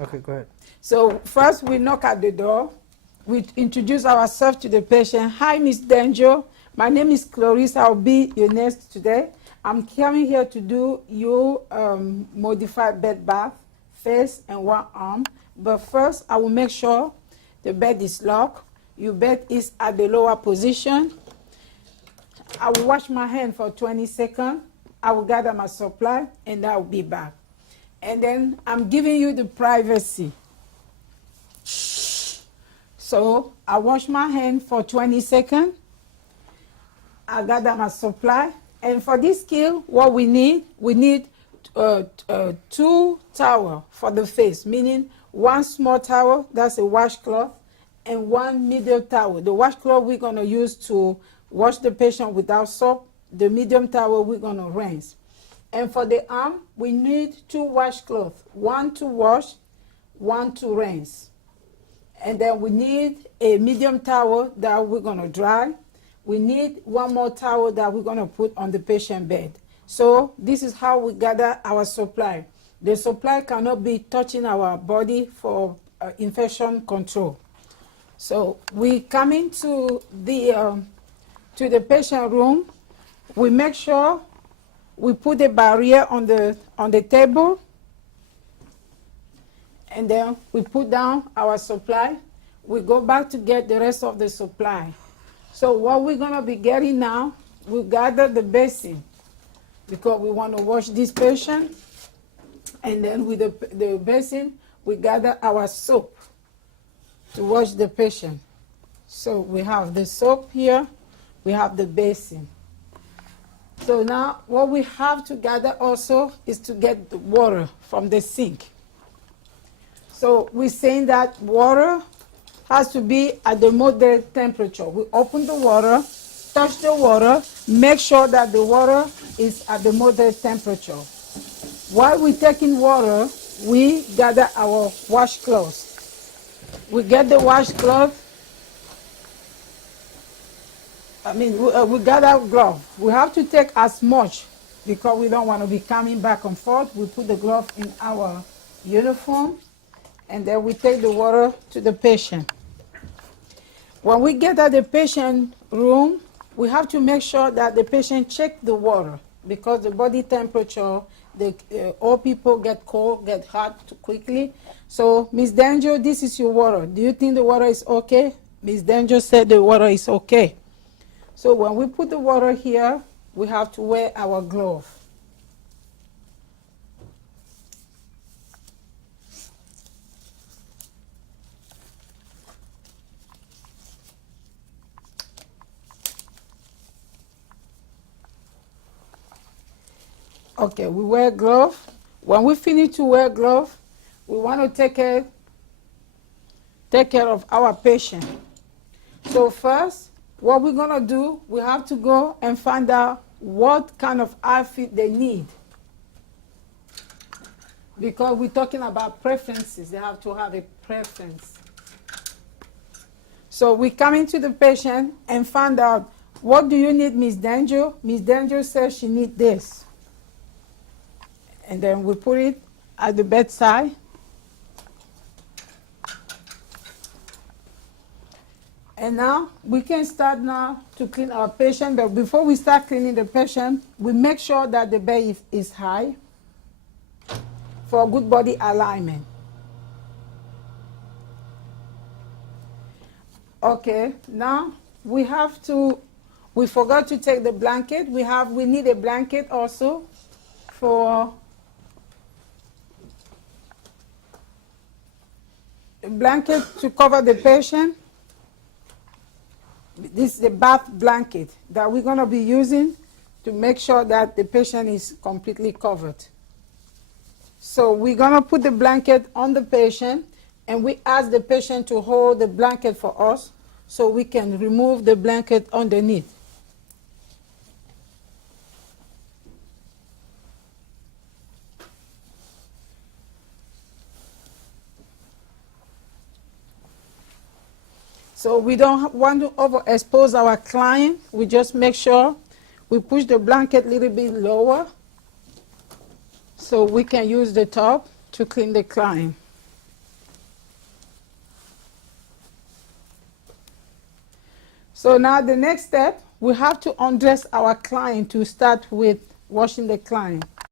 Okay, go ahead. So first we knock at the door. We introduce ourselves to the patient. Hi, Miss Danjo. My name is Clarice. I'll be your nurse today. I'm coming here to do your modified bed bath, face and one arm. But first, I will make sure the bed is locked. Your bed is at the lower position. I will wash my hand for 20 seconds. I will gather my supply, and I will be back. And then I'm giving you the privacy. So I wash my hand for 20 seconds. I gather my supply. And for this skill, what we need 2 towels for the face, meaning 1 small towel, that's a washcloth, and 1 medium towel. The washcloth we're going to use to wash the patient without soap. The medium towel we're going to rinse. And for the arm, we need 2 washcloths, 1 to wash, 1 to rinse. And then we need a medium towel that we're going to dry. We need 1 more towel that we're going to put on the patient bed. So this is how we gather our supply. The supply cannot be touching our body for infection control. So we come into the patient room. We make sure we put a barrier on the table, and then we put down our supply. We go back to get the rest of the supply. So what we're going to be getting now, we gather the basin because we want to wash this patient. And then with the basin, we gather our soap to wash the patient. So we have the soap here, we have the basin. So now what we have to gather also is to get the water from the sink. So we're saying that water has to be at the moderate temperature. We open the water, touch the water, make sure that the water is at the moderate temperature. While we're taking water, we gather our washcloths. We get the washcloth. We gather glove. We have to take as much because we don't want to be coming back and forth. We put the glove in our uniform, and then we take the water to the patient. When we get at the patient room, we have to make sure that the patient check the water because the body temperature, all people get cold, get hot too quickly. So, Ms. Danjo, this is your water. Do you think the water is okay? Ms. Danjo said the water is okay. So when we put the water here, we have to wear our glove. Okay, we wear glove. When we finish to wear glove, we want to take care of our patient. So first, what we're going to do, we have to go and find out what kind of outfit they need. Because we're talking about preferences. They have to have a preference. So we come into the patient and find out, what do you need, Ms. Danjo? Ms. Danjo says she needs this. And then we put it at the bedside. And now we can start now to clean our patient. But before we start cleaning the patient, we make sure that the bed is high for good body alignment. Okay, now we forgot to take the blanket. We need a blanket also for a blanket to cover the patient. This is the bath blanket that we're going to be using to make sure that the patient is completely covered. So we're going to put the blanket on the patient, and we ask the patient to hold the blanket for us so we can remove the blanket underneath. So we don't want to overexpose our client. We just make sure we push the blanket a little bit lower so we can use the top to clean the client. So now the next step, we have to undress our client to start with washing the client.